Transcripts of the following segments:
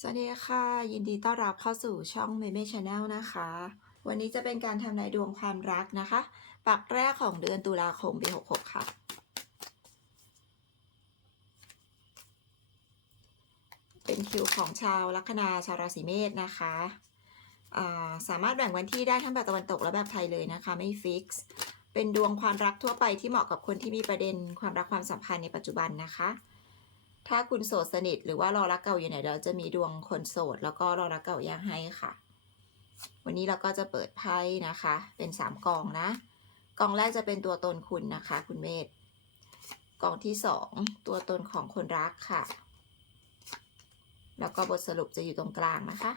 สวัสดีค่ะ ยินดีต้อนรับเข้าสู่ช่องเมเม่ชาแนลนะคะ วันนี้จะเป็นการทำนายดวงความรักนะคะ ปักแรกของเดือนตุลาคมปี 66 ค่ะ เป็นคิวของชาวลัคนาชาวราศีเมษนะคะอ่าสามารถแบ่งวันที่ได้ทั้งแบบตะวันตกและแบบไทยเลยนะคะ ไม่ฟิกซ์เป็นดวงความรักทั่วไปที่เหมาะกับคนที่มีประเด็นความรักความสัมพันธ์ในปัจจุบันนะคะ ถ้าคุณโสดสนิทหรือว่ารอรักเก่าอยู่ไหนเราจะมีดวงคนโสด แล้วก็รอรักเก่าย่างให้ค่ะ วันนี้เราก็จะเปิดไพ่นะคะ เป็นสามกองนะกองแรกจะเป็นตัวตนคุณนะคะ คุณเมธกองที่สองตัวตนของคนรักค่ะ แล้วก็บทสรุปจะอยู่ตรงกลางนะคะ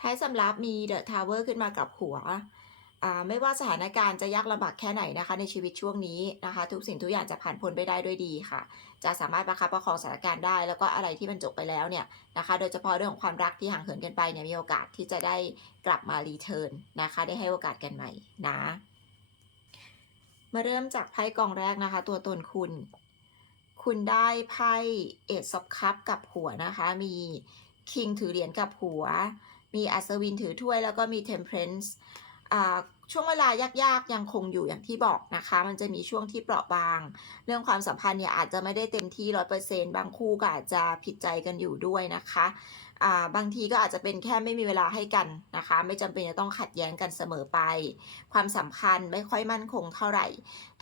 ท้ายสำรับมีเดอะทาวเวอร์ขึ้นมากับหัว ไม่ว่าสถานการณ์จะยากลำบากแค่ไหนนะคะ ในชีวิตช่วงนี้นะคะ ทุกสิ่งทุกอย่างจะผ่านพ้นไปได้ด้วยดีค่ะ จะสามารถประคับประคองสถานการณ์ได้ แล้วก็อะไรที่มันจบไปแล้วเนี่ยนะคะ โดยเฉพาะเรื่องของความรักที่ห่างเหินกันไปเนี่ยมีโอกาสที่จะได้กลับมารีเทิร์นนะคะ ได้ให้โอกาสกันใหม่นะ มาเริ่มจากไพ่กองแรกนะคะ ตัวตนคุณ คุณได้ไพ่เอซอฟคัพกับหัวนะคะ มีคิงถือเหรียญกับหัว มีอัศวินถือถ้วยแล้วก็มีเทมเพรนซ์ ช่วงเวลายากๆยังคงอยู่อย่างที่บอกนะคะ มันจะมีช่วงที่เปราะบาง เรื่องความสัมพันธ์เนี่ยอาจจะไม่ได้เต็มที่ร้อยเปอร์เซ็นต์บางคู่ก็อาจจะผิดใจกันอยู่ด้วยนะคะ บางทีก็อาจจะเป็นแค่ไม่มีเวลาให้กันนะคะ ไม่จำเป็นจะต้องขัดแย้งกันเสมอไป ความสัมพันธ์ไม่ค่อยมั่นคงเท่าไหร่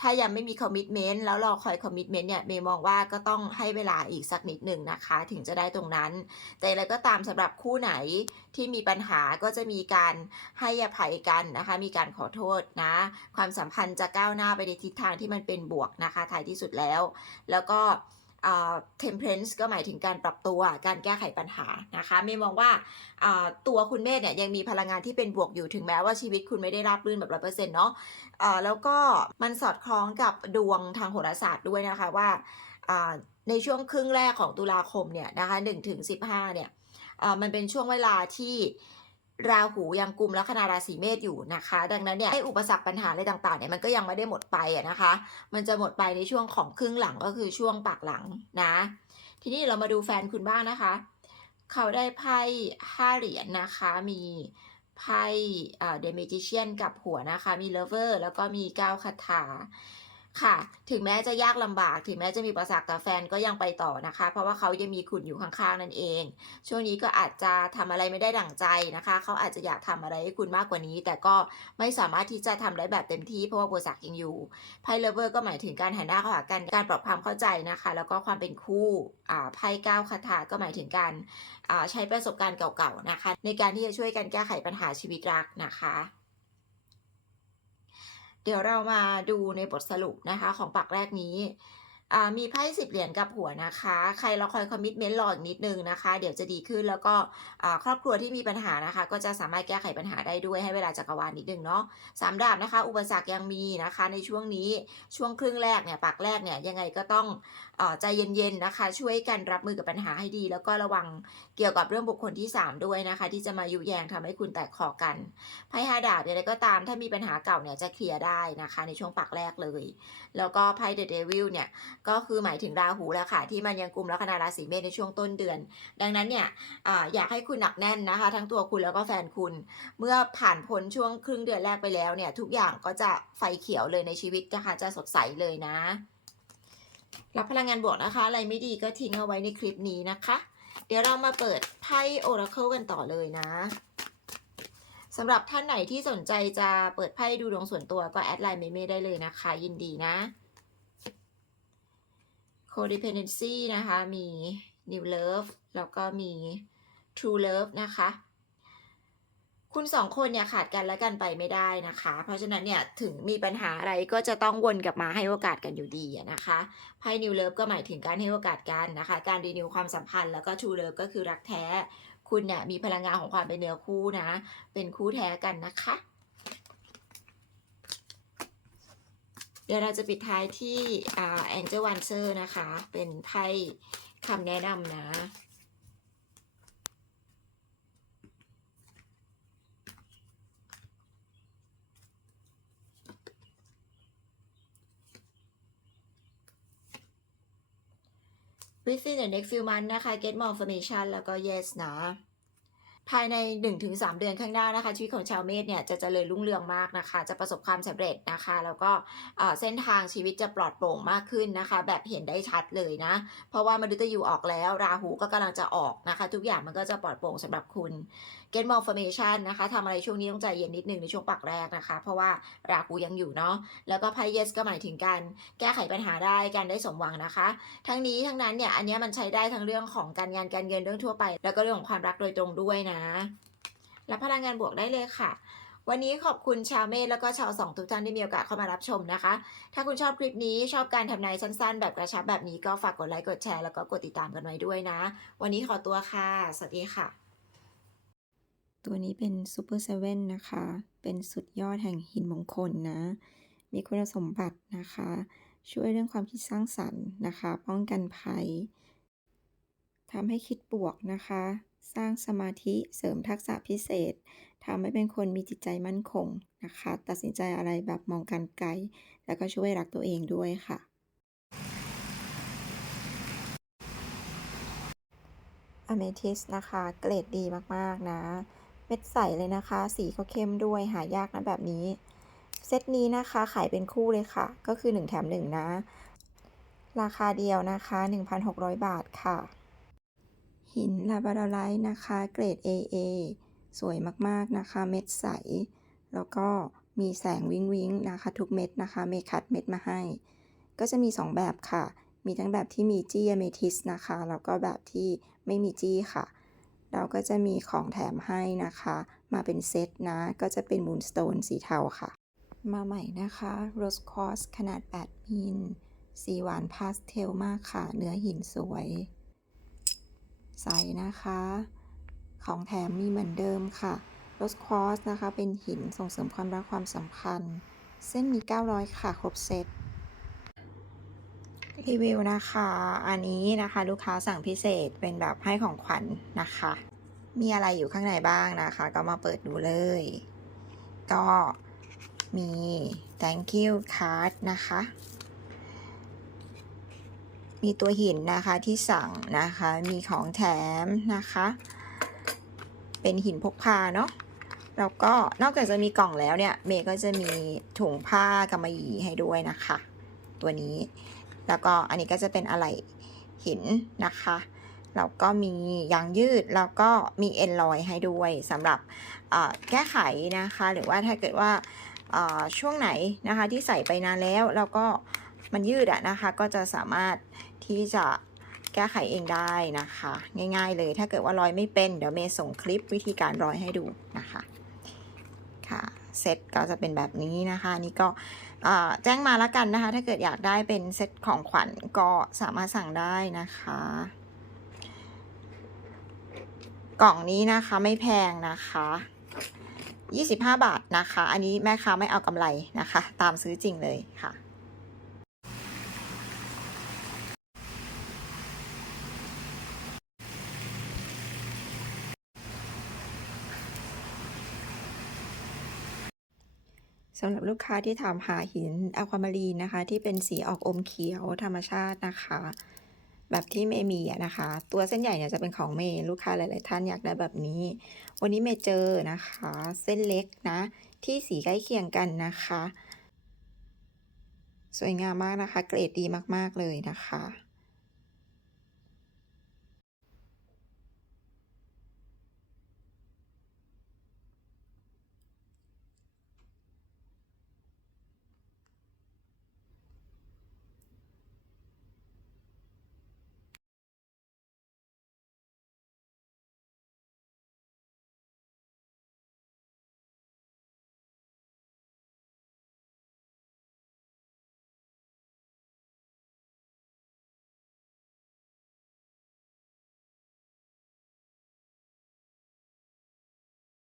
ถ้ายังไม่มีคอมมิชเมนต์แล้วรอคอยคอมมิชเมนต์เนี่ยเมย์มองว่าก็ต้องให้เวลาอีกสักนิดหนึ่งนะคะ ถึงจะได้ตรงนั้น แต่อะไรก็ตามสำหรับคู่ไหนที่มีปัญหาก็จะมีการให้อภัยกันนะคะ มีการขอโทษนะ ความสัมพันธ์จะก้าวหน้าไปในทิศทางที่มันเป็นบวกนะคะท้ายที่สุดแล้ว แล้วก็ เทมเพลนซ์ก็หมายถึงการปรับตัวการแก้ไขปัญหานะคะเมย์มองว่าตัวคุณเมธเนี่ยยังมีพลังงานที่เป็นบวกอยู่ถึงแม้ว่าชีวิตคุณไม่ได้ราบรื่นแบบร้อยเปอร์เซ็นต์เนาะแล้วก็มันสอดคล้องกับดวงทางโหราศาสตร์ด้วยนะคะว่าในช่วงครึ่งแรกของตุลาคมเนี่ยนะคะ1ถึง15เนี่ยมันเป็นช่วงเวลาที่ ราหูยังกลุ่มลัคนาราศีเมษอยู่นะคะ ดังนั้นเนี่ยอุปสรรคปัญหาอะไรต่างๆเนี่ยมันก็ยังไม่ได้หมดไปอะนะคะ มันจะหมดไปในช่วงของครึ่งหลังก็คือช่วงปากหลังนะ ทีนี้เรามาดูแฟนคุณบ้างนะคะ เขาได้ไพ่ห้าเหรียญนะคะมีไพ่เดเมจิเชียนกับหัวนะคะ มีเลเวอร์แล้วก็มีก้าวคาถา ค่ะ ถึงแม้จะยากลำบาก ถึงแม้จะมีประสาทกับแฟนก็ยังไปต่อนะคะ เพราะว่าเขายังมีคุณอยู่ข้างๆนั่นเอง ช่วงนี้ก็อาจจะทำอะไรไม่ได้ดั่งใจนะคะ เขาอาจจะอยากทำอะไรให้คุณมากกว่านี้ แต่ก็ไม่สามารถที่จะทำได้แบบเต็มที่เพราะว่าอุปสรรคยังอยู่ไพ่เลเวอร์ก็หมายถึงการหันหน้าเข้าหากัน การปรับความเข้าใจนะคะ แล้วก็ความเป็นคู่อ่าไพ่ก้าวคาถาก็หมายถึงการอ่าใช้ประสบการณ์เก่าๆนะคะ ในการที่จะช่วยกันแก้ไขปัญหาชีวิตรักนะคะ เดี๋ยวเรามาดูในบทสรุปนะคะของปักแรกนี้มีไพ่สิบเหรียญกับหัวนะคะ ใครเราคอยคอมมิชเมนต์รออีกนิดนึงนะคะ เดี๋ยวจะดีขึ้นแล้วก็ครอบครัวที่มีปัญหานะคะ ก็จะสามารถแก้ไขปัญหาได้ด้วยให้เวลาจักรวาลนิดนึงเนาะสามดาบนะคะ อุปสรรคยังมีนะคะในช่วงนี้ช่วงครึ่งแรกเนี่ยปักแรกเนี่ยยังไงก็ต้องอ ใจเย็นๆนะคะ ช่วยกันรับมือกับปัญหาให้ดี แล้วก็ระวังเกี่ยวกับเรื่องบุคคลที่สามด้วยนะคะ ที่จะมายุแยงทำให้คุณแตกคอกันไพ่ห้าดาบอะไรก็ตามถ้ามีปัญหาเก่าเนี่ยจะเคลียร์ได้นะคะ ในช่วงปักแรกเลย แล้วก็ไพ่เดอะเดวิลเนี่ยก็คือหมายถึงราหูแล้วค่ะ ที่มันยังกลุ่มลัคนาราศีเมษในช่วงต้นเดือน ดังนั้นเนี่ยออยากให้คุณหนักแน่นนะคะ ทั้งตัวคุณแล้วก็แฟนคุณ เมื่อผ่านพ้นช่วงครึ่งเดือนแรกไปแล้วเนี่ยทุกอย่างก็จะไฟเขียวเลยในชีวิตนะคะจะสดใสเลยนะ รับพลังงานบวกนะคะ อะไรไม่ดีก็ทิ้งเอาไว้ในคลิปนี้นะคะ เดี๋ยวเรามาเปิดไพ่โอราเคิลกันต่อเลยนะสำหรับท่านไหนที่สนใจจะเปิดไพ่ดูดวงส่วนตัวก็แอดไลน์เมเม่ได้เลยนะคะ ยินดีนะ codependency นะคะ มี new love แล้วก็มี true love นะคะ คุณสองคนเนี่ยขาดกันและกันไปไม่ได้นะคะ เพราะฉะนั้นเนี่ยถึงมีปัญหาอะไรก็จะต้องวนกลับมาให้โอกาสกันอยู่ดีนะคะไพ่ new love ก็หมายถึงการให้โอกาสกันนะคะ การรีนิวความสัมพันธ์แล้วก็ true love ก็คือรักแท้ คุณเนี่ยมีพลังงานของความเป็นเนื้อคู่นะ เป็นคู่แท้กันนะคะ เดี๋ยวเราจะปิดท้ายที่อ่า Angel Wancer นะคะ เป็นไพ่คำแนะนำนะ within the next few months นะคะ get more information แล้วก็ yes นะ ภายใน 1-3 เดือนข้างหน้านะคะชีวิตของชาวเมษเนี่ยจะเจริญรุ่งเรืองมากนะคะ จะประสบความสำเร็จนะคะ แล้วก็เส้นทางชีวิตจะปลอดโปร่งมากขึ้นนะคะ แบบเห็นได้ชัดเลยนะ เพราะว่ามฤตยูออกแล้ว ราหูก็กำลังจะออกนะคะ ทุกอย่างมันก็จะปลอดโปร่งสำหรับคุณ get more information นะคะทำอะไรช่วงนี้ต้องใจเย็นนิดนึงในช่วงปักแรกนะคะ เพราะว่าราหูยังอยู่เนาะแล้วก็ไพ่ yes ก็หมายถึงการแก้ไขปัญหาได้การได้สมหวังนะคะ ทั้งนี้ทั้งนั้นเนี่ยอันนี้มันใช้ได้ทั้งเรื่องของการงานการเงินเรื่องทั่วไป แล้วก็เรื่องของความรักโดยตรงด้วยนะรับพลังงานบวกได้เลยค่ะ วันนี้ขอบคุณชาวเมษแล้วก็ชาวสองทุกท่านที่มีโอกาสเข้ามารับชมนะคะ ถ้าคุณชอบคลิปนี้ชอบการทำนายสั้นๆ แบบกระชับแบบนี้ก็ฝากกดไลค์กดแชร์แล้วก็กดติดตามกันไว้ด้วยนะ วันนี้ขอตัวค่ะ สวัสดีค่ะ ตัวนี้เป็นซูเปอร์เซเว่นนะคะ เป็นสุดยอดแห่งหินมงคลนะ มีคุณสมบัตินะคะ ช่วยเรื่องความคิดสร้างสรรค์นะคะ ป้องกันภัยทำให้คิดบวกนะคะ สร้างสมาธิเสริมทักษะพิเศษทำให้เป็นคนมีจิตใจมั่นคงนะคะ ตัดสินใจอะไรแบบมองการไกล แล้วก็ช่วยรักตัวเองด้วยค่ะ อเมทิสนะคะ เกรดดีมาก ๆ นะ เม็ดใสเลยนะคะ สีก็เข้มด้วยหายากนะแบบนี้ เซตนี้นะคะขายเป็นคู่เลยค่ะ ก็คือ 1 แถม 1 นะ ราคาเดียวนะคะ 1,600 บาทค่ะ หินลาบาดไลท์นะคะ เกรด AA สวยมากๆนะคะ เม็ดใส แล้วก็มีแสงวิงวิงนะคะ ทุกเม็ดนะคะ เมคัดเม็ดมาให้ ก็จะมี 2 แบบค่ะ มีทั้งแบบที่มีจี้เมทิสนะคะ แล้วก็แบบที่ไม่มีจี้ค่ะ เราก็จะมีของแถมให้นะคะ มาเป็นเซตนะ ก็จะเป็นมูนสโตนสีเทาค่ะ มาใหม่นะคะโรสคอสขนาด 8 มิล สีหวานพาสเทลมากค่ะ เนื้อหินสวย ใสนะคะ ของแถมมีเหมือนเดิมค่ะโรสคอสนะคะ เป็นหินส่งเสริมความรักความสัมพันธ์ เส้นมี 900 ค่ะ ครบเซตรีวิวนะคะ อันนี้นะคะลูกค้าสั่งพิเศษเป็นแบบให้ของขวัญนะคะ มีอะไรอยู่ข้างในบ้างนะคะ ก็มาเปิดดูเลย ก็มี thank you card นะคะ มีตัวหินนะคะที่สั่งนะคะ มีของแถมนะคะ เป็นหินพกพาเนาะแล้วก็นอกจากจะมีกล่องแล้วเนี่ย เมย์ก็จะมีถุงผ้ากำมะหยี่ให้ด้วยนะคะ ตัวนี้ แล้วก็อันนี้ก็จะเป็นอะไหล่หินนะคะแล้วก็มียางยืดแล้วก็มีเอ็นลอยให้ด้วยสำหรับแก้ไขนะคะ หรือว่าถ้าเกิดว่าช่วงไหนนะคะที่ใส่ไปนานแล้วแล้วก็มันยืดอะนะคะ ก็จะสามารถ ที่จะแก้ไขเองได้นะคะ ง่าย ๆ เลยถ้าเกิดว่าร้อยไม่เป็นเดี๋ยวเมย์ส่งคลิปวิธีการร้อยให้ดูนะคะค่ะเซตก็จะเป็นแบบนี้นะคะนี่ก็แจ้งมาแล้วกันนะคะ ถ้าเกิดอยากได้เป็นเซตของขวัญก็สามารถสั่งได้นะคะ กล่องนี้นะคะไม่แพงนะคะ25 บาทนะคะ อันนี้แม่ค้าไม่เอากำไรนะคะ ตามซื้อจริงเลยค่ะ สำหรับลูกค้าที่ถามหาหินอะความารีนนะคะ ที่เป็นสีออกอมเขียวธรรมชาตินะคะ แบบที่เมย์มีนะคะ ตัวเส้นใหญ่เนี่ยจะเป็นของเมย์ลูกค้าหลาย ๆ ท่านอยากได้แบบนี้ วันนี้เมย์เจอนะคะ เส้นเล็กนะ ที่สีใกล้เคียงกันนะคะ สวยงามมากนะคะ เกรดดีมาก ๆ เลยนะคะ